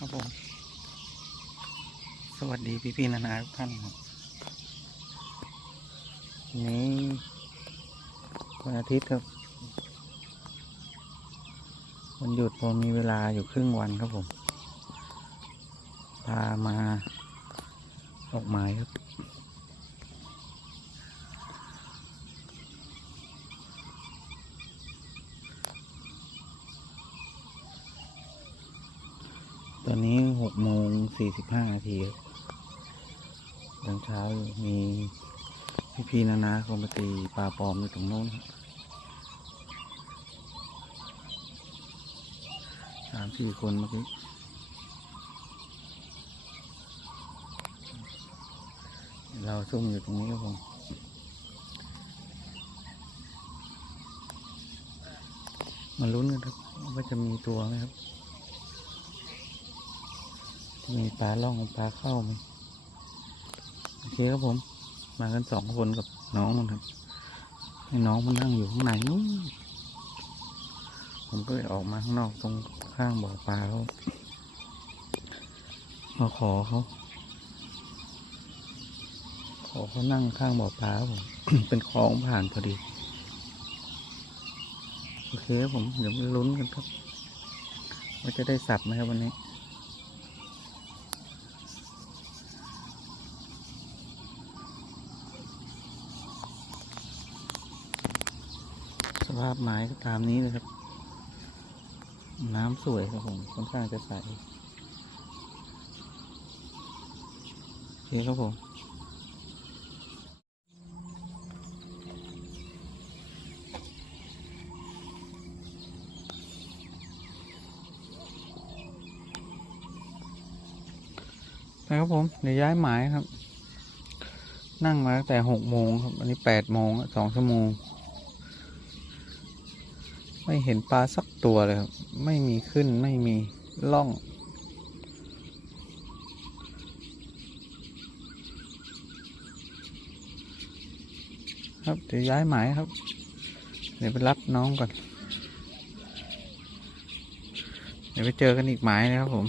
ครับผม สวัสดีพี่พี่ๆนานาทุกท่านครับวันนี้วันอาทิตย์ครับ วันหยุดผมมีเวลาอยู่ครึ่งวันครับผม พามาออกหมายครับ ตอนนี้หกโมงสี่สิบห้านาทีตอนเช้ามีพี่พีนานาคงมาตีปลาปลอมอยู่ตรงโน้นสามสี่คนเมื่อกี้เราซุ่มอยู่ตรงนี้ครับผมมาลุ้นกันครับว่าจะมีตัวไหมครับ มีปลาล่องปลาเข้าไหมโอเคครับผม มากันสองคนกับน้องมันครับ ให้น้องมันนั่งอยู่ข้างในนู้นผมก็เลยออกมาข้างนอกตรงข้างบ่อปลาเขามาขอเขาขอเขานั่งข้างบ่อปลาผมเป็นคลองผ่านพอดี โอเคครับผมเดี๋ยวมาลุ้นกันครับว่าจะได้สับไหมครับวันนี้ ภาพไม้ก็ตามนี้เลยครับ น้ำสวยครับผมค่อนข้างจะใสโอเคครับผมนะครับผมเดี๋ยวย้ายหมายครับ นั่งมาตั้งแต่หกโมงครับ อันนี้แปดโมงสองชั่วโมง ไม่เห็นปลาสักตัวเลยครับ ไม่มีขึ้นไม่มีล่อง ครับเดี๋ยวย้ายหมายครับ เดี๋ยวไปรับน้องก่อน เดี๋ยวไปเจอกันอีกหมายนะครับผม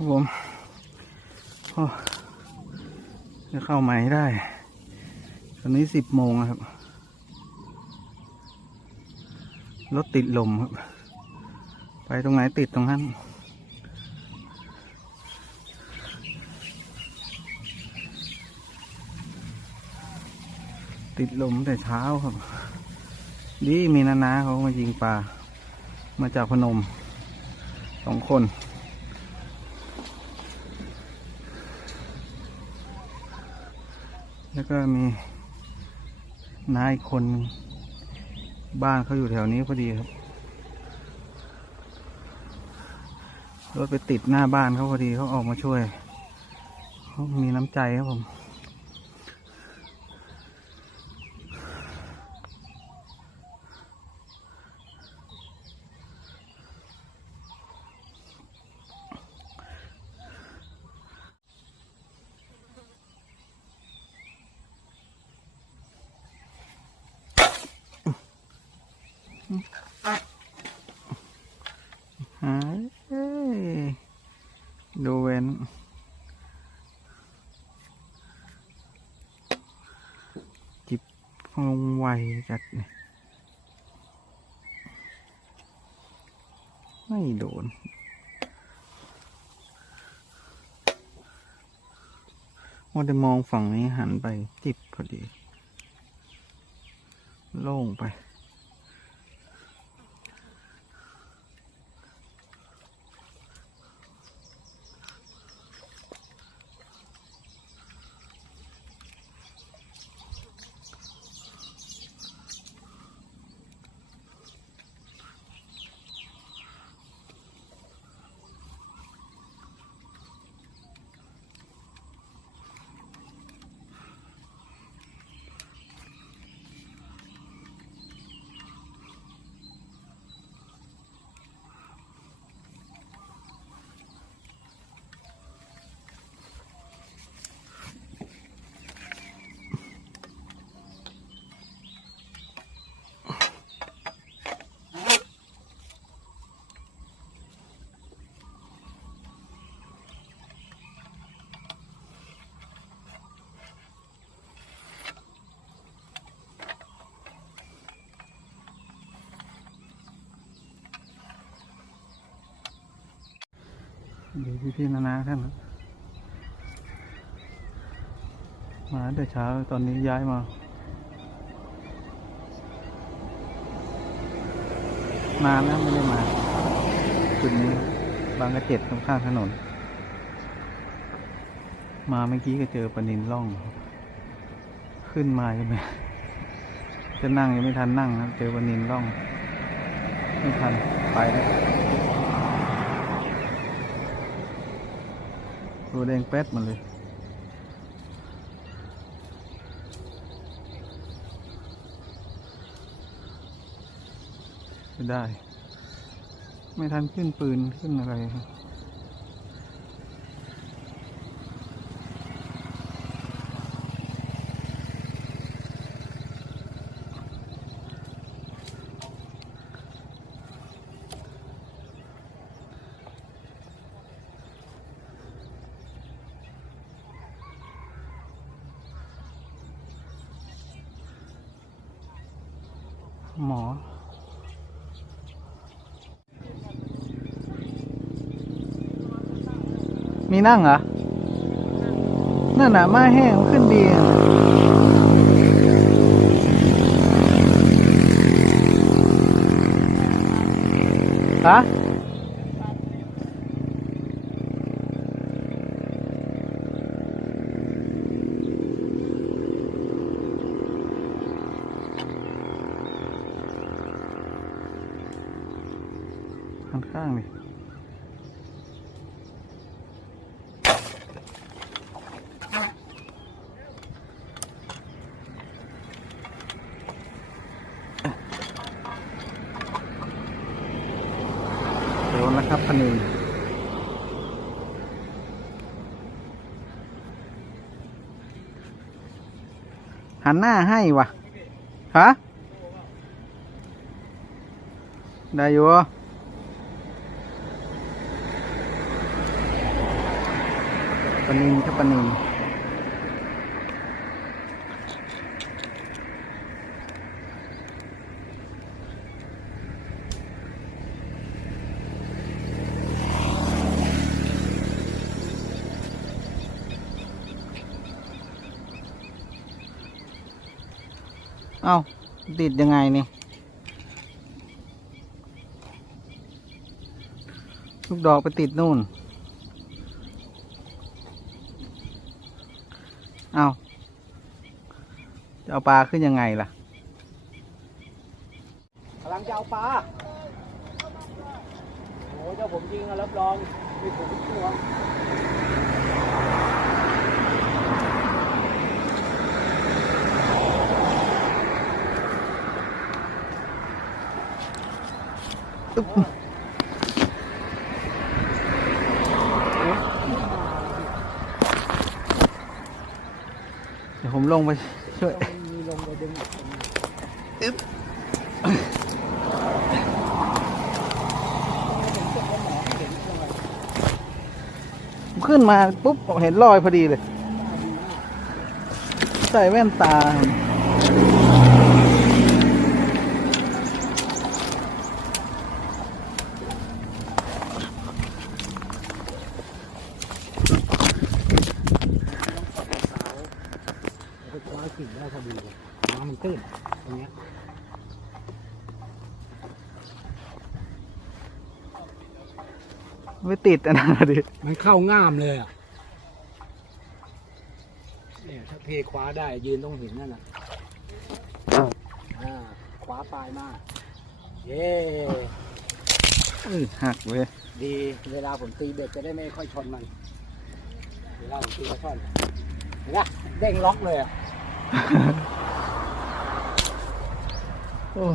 ครับผมโอ้จะเข้าใหม่ได้ ตอนนี้สิบโมงครับ รถติดลมครับ ไปตรงไหนติดตรงนั้นติดลมแต่เช้าครับ ดีมีนานาเขามายิงปลา มาจากพนมสองคน แล้วก็มีนายคนบ้านเขาอยู่แถวนี้พอดีครับ รถไปติดหน้าบ้านเขาพอดีเขาออกมาช่วยเขามีน้ำใจครับผม หายเอ้ยดูเว้นจิ ลงไวจัดเนี่ยไม่โดน ว่าจะมองฝั่งนี้หันไปจิบพอดี โล่งไป ดูพี่พี่ๆนานาท่านมาแต่เช้าตอนนี้ย้ายมานานแล้วไม่ได้มาจุดนี้บางกระเจ็ดตรงข้างถนน มาเมื่อกี้ก็เจอปนินล่อง ขึ้นมาใช่ไหมจะนั่งยังไม่ทันนั่งครับเจอปนินล่อง ไม่ทันไปแล้ว ตัวแดงแป๊ดมาเลย ไม่ได้ ไม่ทันขึ้นปืนขึ้นอะไรครับ หมอ มีนั่งเหรอ นั่นหนามาแห้งขึ้นดีอะฮะข้างๆนี่ โดนแล้วครับพนึง หันหน้าให้วะฮะได้อยู่ปนินครับปนินเอ้า ติดยังไงนี่ ลูกดอกไปติดนู่น เอาจะเอาปลาขึ้นยังไงล่ะกำลังจะเอาปลา โอ้เจ้าผมยิงอะรับรองไม่ผมไม่กลัวึ๊บเดี๋ยวผมลงไปช่วยอีกคนหนึ่งขึ้นมาปุ๊บเห็นรอยพอดีเลย ใส่แว่นตา ไปคว้ากิ่งได้พอดีเลย น้ำมันตื้นตรงเนี้ยไม่ติดอันนั้นอะดิมันเข้าง่ามเลยอะเนี่ยถ้าเพคว้าได้ยืนตรงหินนั่นน่ะอ่าคว้าปลายมากเย้อื้อหักเว้ยดีเวลาผมตีเบ็ดจะได้ไม่ค่อยชนมันเวลาผมตีกระช่อนเห็นปะเด้งล็อกเลยอะโอ้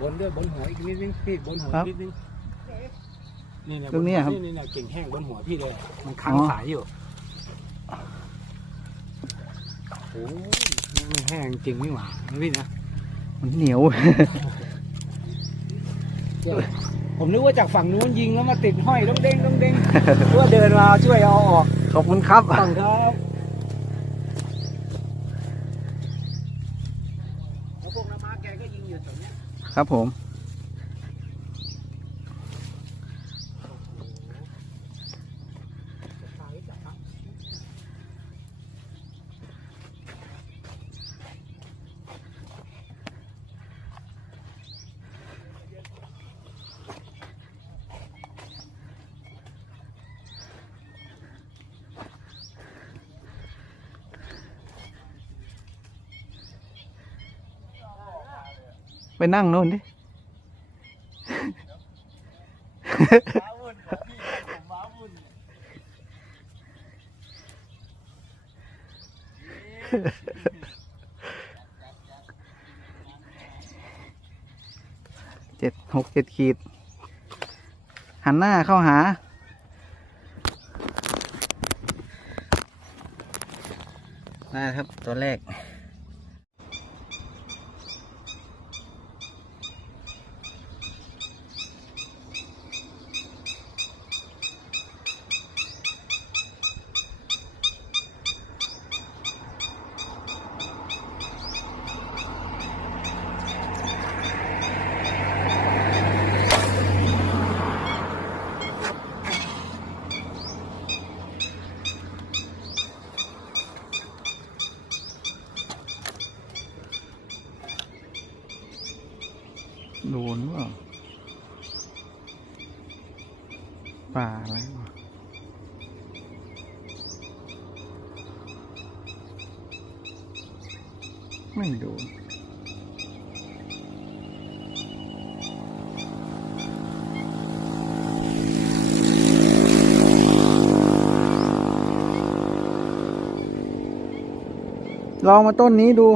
บนด้วยบนหัวอีกนิดนึงพี่บนหัวครับนิดนึงนี่เนี่ยตรงนี้อะครับนี่เนี่ยกิ่งแห้งบนหัวพี่เลย มันค้างอ๋อ สายอยู่โอ้ยมันแห้งจริงไม่หว่านะพี่นะมันเหนียวเดี๋ยว ผมนึกว่าจากฝั่งนู้นยิงแล้วมาติดห้อยต้องเด้งต้องเด้งนึกว่าเดินมาช่วยเอาออกขอบคุณครับ ฝั่งครับแล้วพวกน้ำมาแกก็ยิงอยู่ตรงเนี้ย ครับผม ไปนั่งโน่นดิ เจ็ดหกเจ็ดขีด หันหน้าเข้าหา ได้ครับ ตัวแรก ไม่โดนลองมาต้นนี้ดู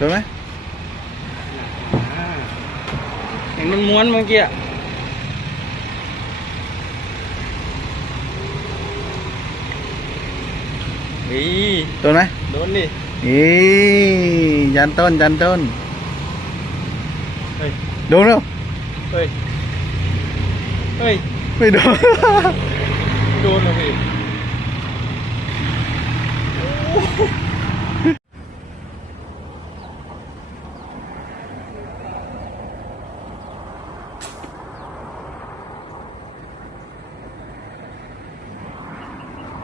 เจอไหมเห็นมันม้วนเมื่อกี้อีโดนไหมโดนดิอียันต้นยันต้นเฮ้ยโดนแล้วเฮ้ย เฮ้ย ไม่โดน โดนเลย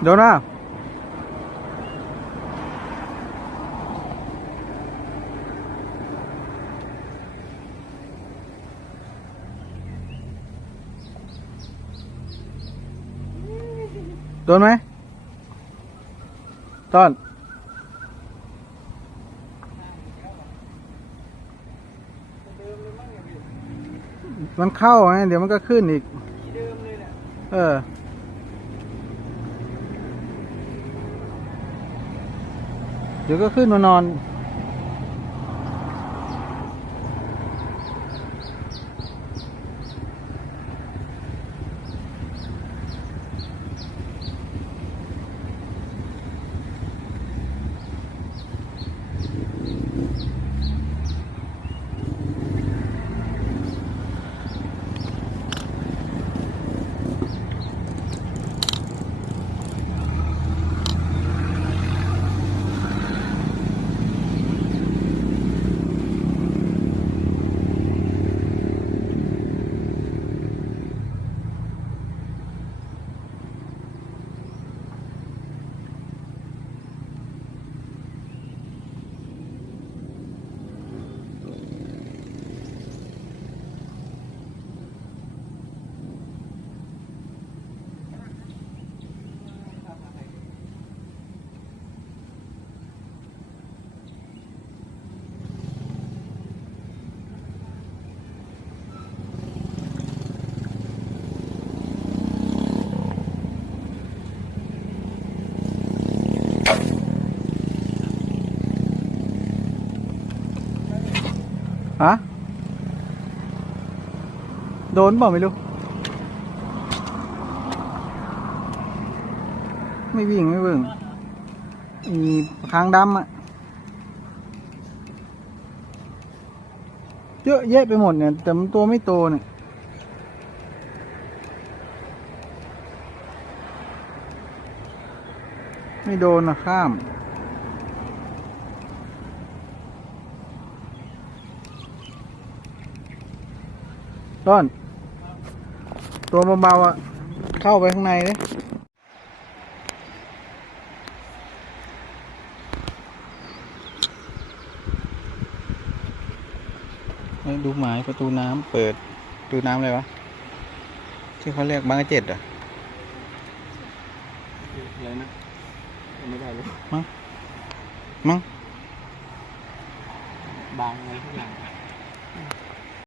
พี่โดนว่าโดนไหมต้นมันเข้าไงเดี๋ยวมันก็ขึ้นอีก เออ เดี๋ยวก็ขึ้นมานอน ฮะโดนเปล่าไม่รู้ ไม่วิ่งไม่เบิ่งมีค้างดำอะเยอะแยะไปหมดเนี่ย แต่มันตัวไม่โตเนี่ยไม่โดนนะข้าม ต้น ตัวเบาๆอะ เข้าไปข้างในเลยเฮ้ยดูหมายประตูน้ำเปิดประตูน้ำอะไรวะ ที่เขาเรียกบางกระเจ็ดอะอะไรนะไม่ได้เลยมั้งมั้งบางอะไรทุกอย่าง